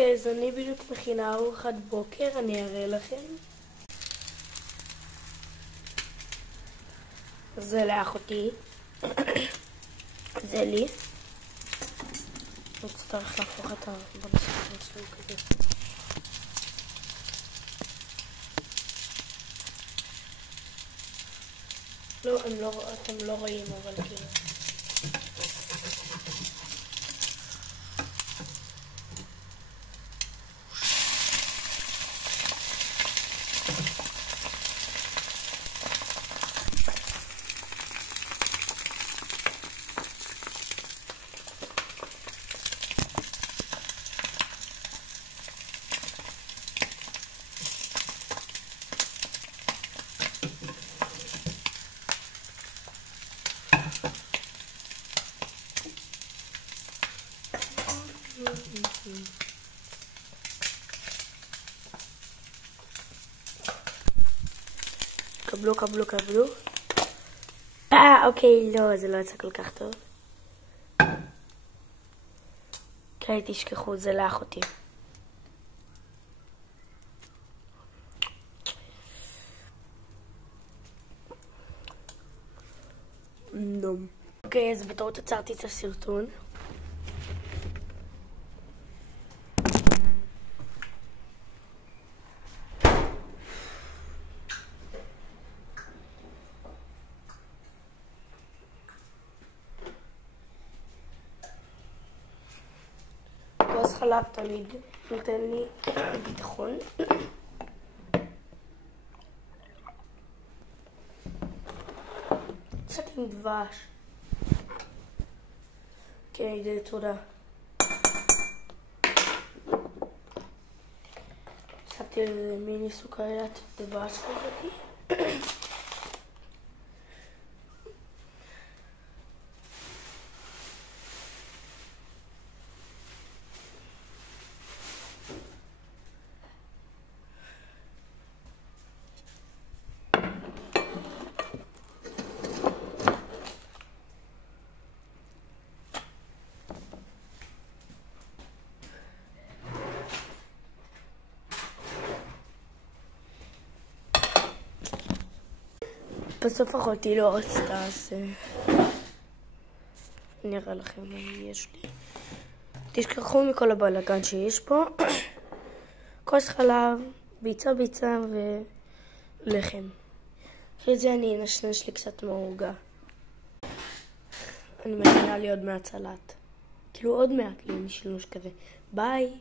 אוקיי, אז אני בדיוק מכינה ארוחת בוקר, אני אראה לכם. זה לאחותי. זה לי. נצטרך להפוך את הבנסות שלנו כזה. לא, אתם לא רואים, אבל כאילו. קבלו. אוקיי, לא, זה לא יצא כל כך טוב. אוקיי, תשכחו, זה לאחותי. נום. אוקיי, אז בטעות עצרתי את הסרטון. כוס חלב תמיד נותן לי ביטחון. קצת עם דבש. כן, תודה. קצת מיני סוכריית דבש כזאתי. בסוף אחותי לא רצתה, אז אני אראה לכם מה יש לי. תשכחו מכל הבלגן שיש פה. כוס חלב, ביצה ולחם. אחרי זה אני אנשנש לי קצת מהעוגה. אני מכינה לי עוד מעט סלט. כאילו עוד מעט לי נשלוש כזה. ביי!